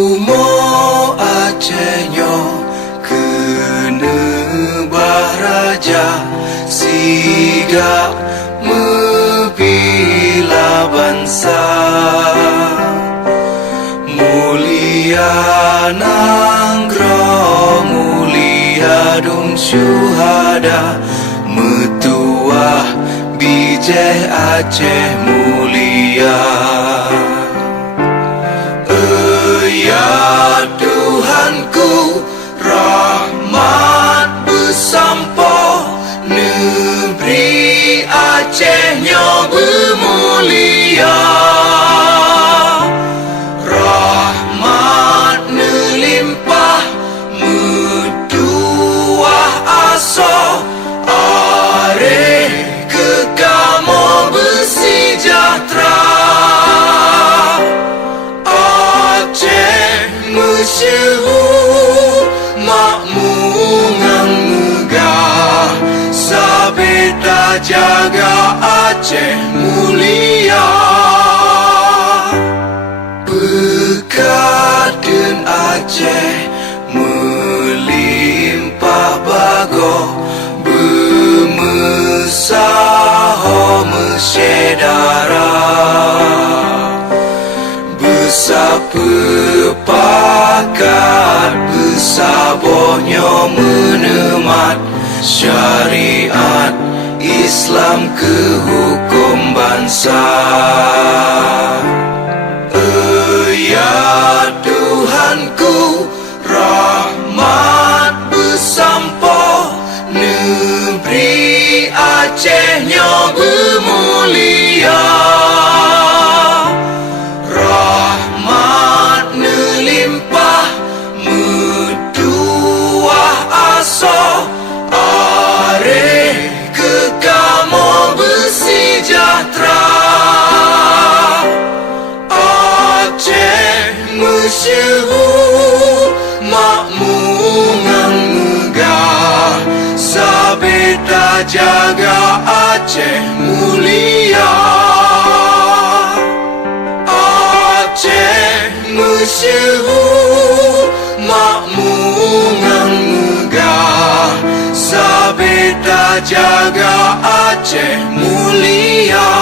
Umo Acehnya kena baraja siga membela bangsa. Mulia nangro mulia dum syuhada metuah bijih Aceh mulia. Ya Tuhanku, rahmat bersampo, negeri Acehnya bermulia. Rahmat melimpah, metuah aso, areh kekamo bersejahtera. Masyhur makmungan megah, sabeta jaga Aceh mulia. Berkat dan Aceh melimpah bago, bermesaho mesyedara. Bersepakat bersabohnya menemat syariat Islam ke hukum bangsa. Ya Tuhanku, rahmat bersampo, negeri Acehnya bermulia. Masyhur makmungan megah, sabeta jaga Aceh mulia. Aceh masyhur makmungan megah, sabeta jaga Aceh mulia.